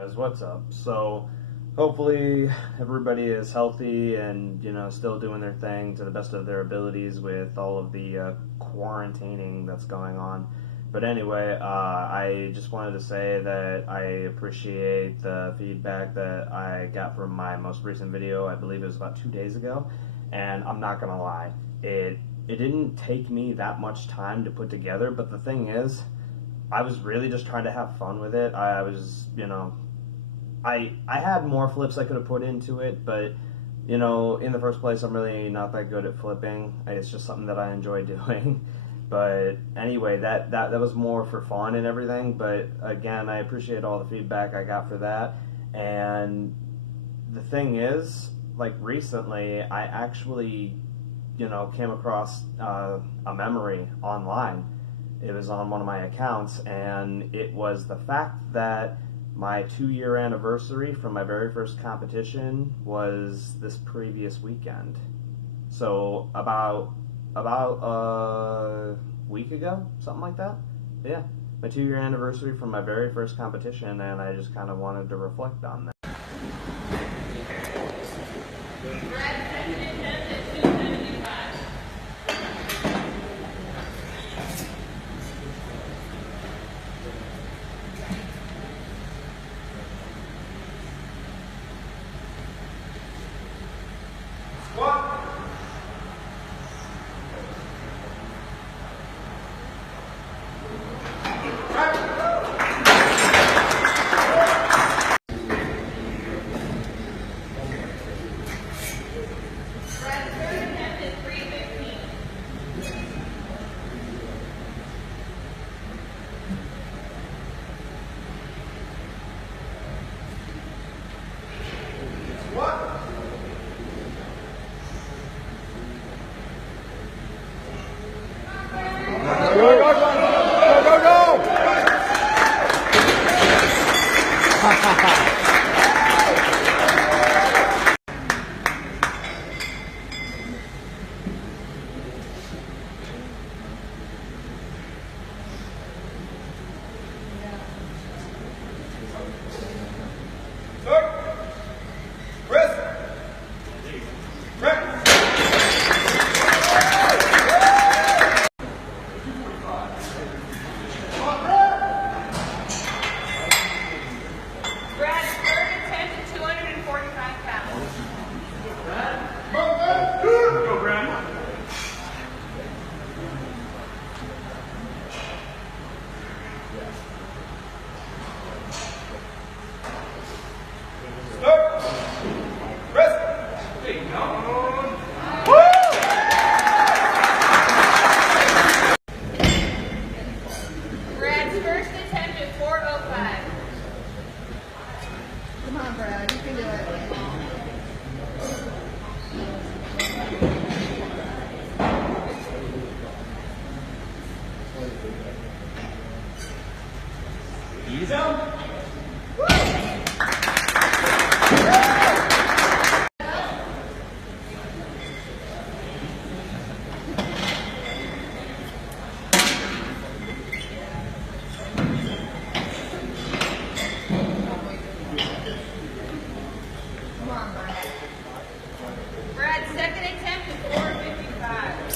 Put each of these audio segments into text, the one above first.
Guys, what's up? So hopefully everybody is healthy and still doing their thing to the best of their abilities with all of the quarantining that's going on. But anyway, I just wanted to say that I appreciate the feedback that I got from my most recent video. I believe it was about 2 days ago, and I'm not gonna lie, it didn't take me that much time to put together. But the thing is, I was really just trying to have fun with it. I was, I had more flips I could have put into it, but, in the first place, I'm really not that good at flipping. It's just something that I enjoy doing. But anyway, that was more for fun and everything. But again, I appreciate all the feedback I got for that. And the thing is, like recently, I actually, came across a memory online. It was on one of my accounts, and it was the fact that my 2-year anniversary from my very first competition was this previous weekend. So about a week ago, something like that. Yeah, my 2-year anniversary from my very first competition, and I just kind of wanted to reflect on that. Come on, Brad. You can do it. Ease out. Brad, second attempt is 455.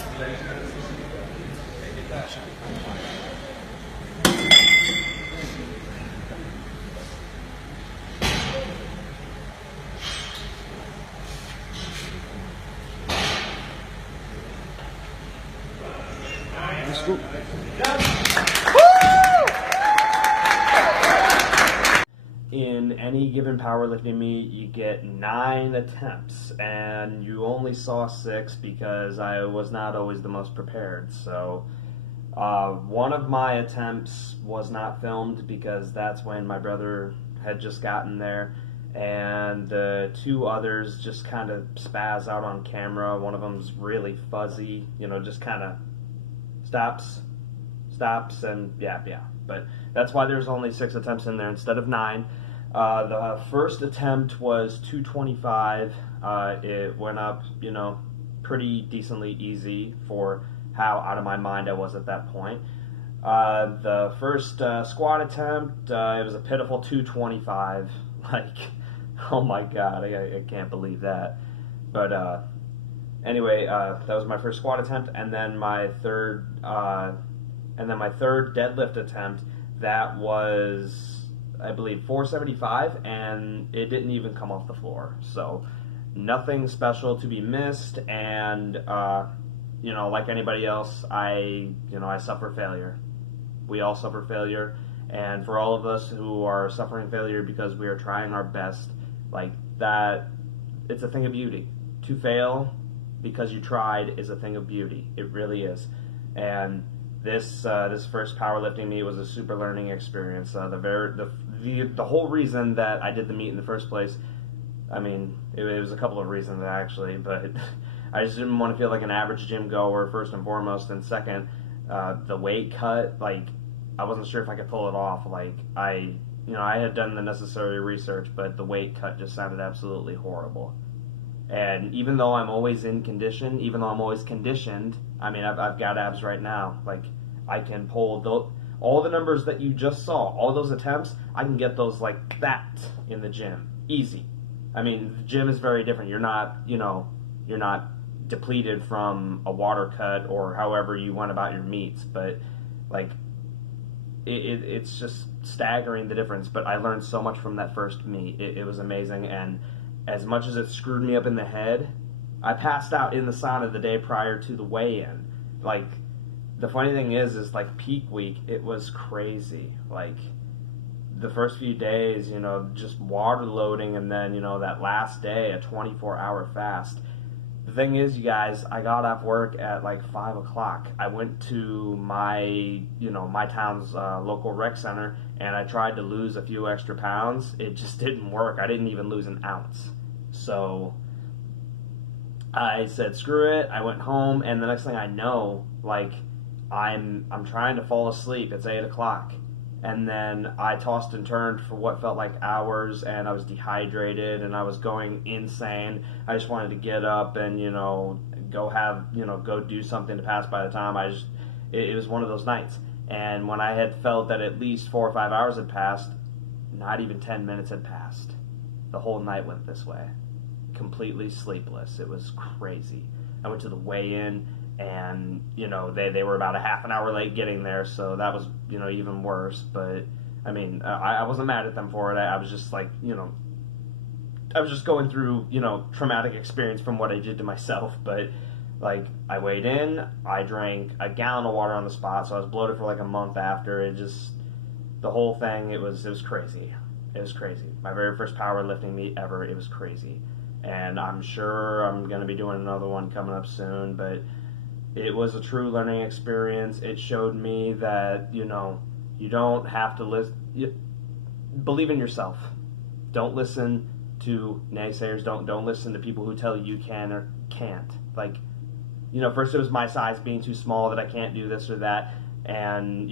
Let's go. In any given powerlifting meet, you get 9 attempts, and you only saw 6 because I was not always the most prepared. So one of my attempts was not filmed because that's when my brother had just gotten there, and the 2 others just kind of spaz out on camera. One of them's really fuzzy, just kind of stops, and yeah. But that's why there's only 6 attempts in there instead of 9. The first attempt was 225. It went up, pretty decently easy for how out of my mind I was at that point. The first squat attempt, it was a pitiful 225. Like, oh my god, I can't believe that. But anyway, that was my first squat attempt, and then my third deadlift attempt. That was, I believe, 475, and it didn't even come off the floor. So nothing special to be missed, and like anybody else, I suffer failure. We all suffer failure, and for all of us who are suffering failure because we are trying our best, like that, it's a thing of beauty. To fail because you tried is a thing of beauty. It really is. And this first powerlifting meet was a super learning experience. The whole reason that I did the meet in the first place, I mean, it was a couple of reasons actually, but I just didn't want to feel like an average gym goer, first and foremost, and second, the weight cut, like, I wasn't sure if I could pull it off. Like, I had done the necessary research, but the weight cut just sounded absolutely horrible. And even though I'm always in condition, even though I'm always conditioned, I mean, I've got abs right now. Like, I can pull all the numbers that you just saw, all those attempts, I can get those like that in the gym. Easy. I mean, the gym is very different. You're not depleted from a water cut or however you went about your meets, but like it's just staggering the difference. But I learned so much from that first meet. It was amazing, and as much as it screwed me up in the head, I passed out in the sauna the day prior to the weigh-in. Like, the funny thing is like peak week, it was crazy. Like, the first few days, just water loading, and then, that last day, a 24-hour fast. The thing is, you guys, I got off work at like 5 o'clock. I went to my town's local rec center, and I tried to lose a few extra pounds. It just didn't work. I didn't even lose an ounce. So I said, screw it. I went home, and the next thing I know, like, I'm trying to fall asleep. It's 8 o'clock. And then I tossed and turned for what felt like hours, and I was dehydrated, and I was going insane. I just wanted to get up and, go do something to pass by the time. It was one of those nights. And when I had felt that at least 4 or 5 hours had passed, not even 10 minutes had passed. The whole night went this way. Completely sleepless. It was crazy. I went to the weigh-in, and they were about a half an hour late getting there, so that was even worse. But I mean, I wasn't mad at them for it. I was just like, I was just going through traumatic experience from what I did to myself. But like, I weighed in, I drank a gallon of water on the spot, so I was bloated for like a month after. The whole thing, it was crazy. It was crazy. My very first powerlifting meet ever. It was crazy, and I'm sure I'm gonna be doing another one coming up soon. But it was a true learning experience. It showed me that, you don't have to believe in yourself. Don't listen to naysayers. Don't listen to people who tell you can or can't. Like, first it was my size being too small that I can't do this or that. And,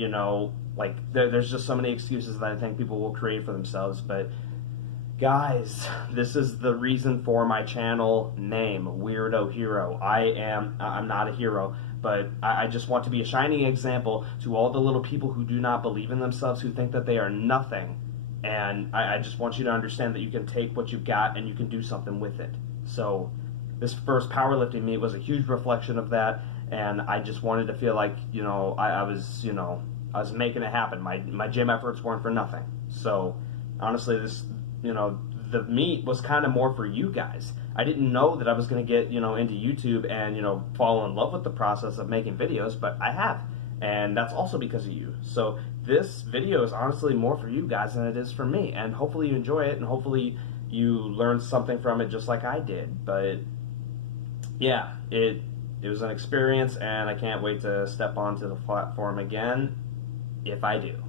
like, there's just so many excuses that I think people will create for themselves. But guys, this is the reason for my channel name, Weirdo Hero. I'm not a hero, but I just want to be a shining example to all the little people who do not believe in themselves, who think that they are nothing. And I just want you to understand that you can take what you've got and you can do something with it. So this first powerlifting meet was a huge reflection of that, and I just wanted to feel like, I was making it happen. My gym efforts weren't for nothing. So honestly, the meet was kind of more for you guys. I didn't know that I was going to get, into YouTube and, fall in love with the process of making videos, but I have. And that's also because of you. So this video is honestly more for you guys than it is for me. And hopefully you enjoy it, and hopefully you learn something from it just like I did. But yeah, it was an experience, and I can't wait to step onto the platform again if I do.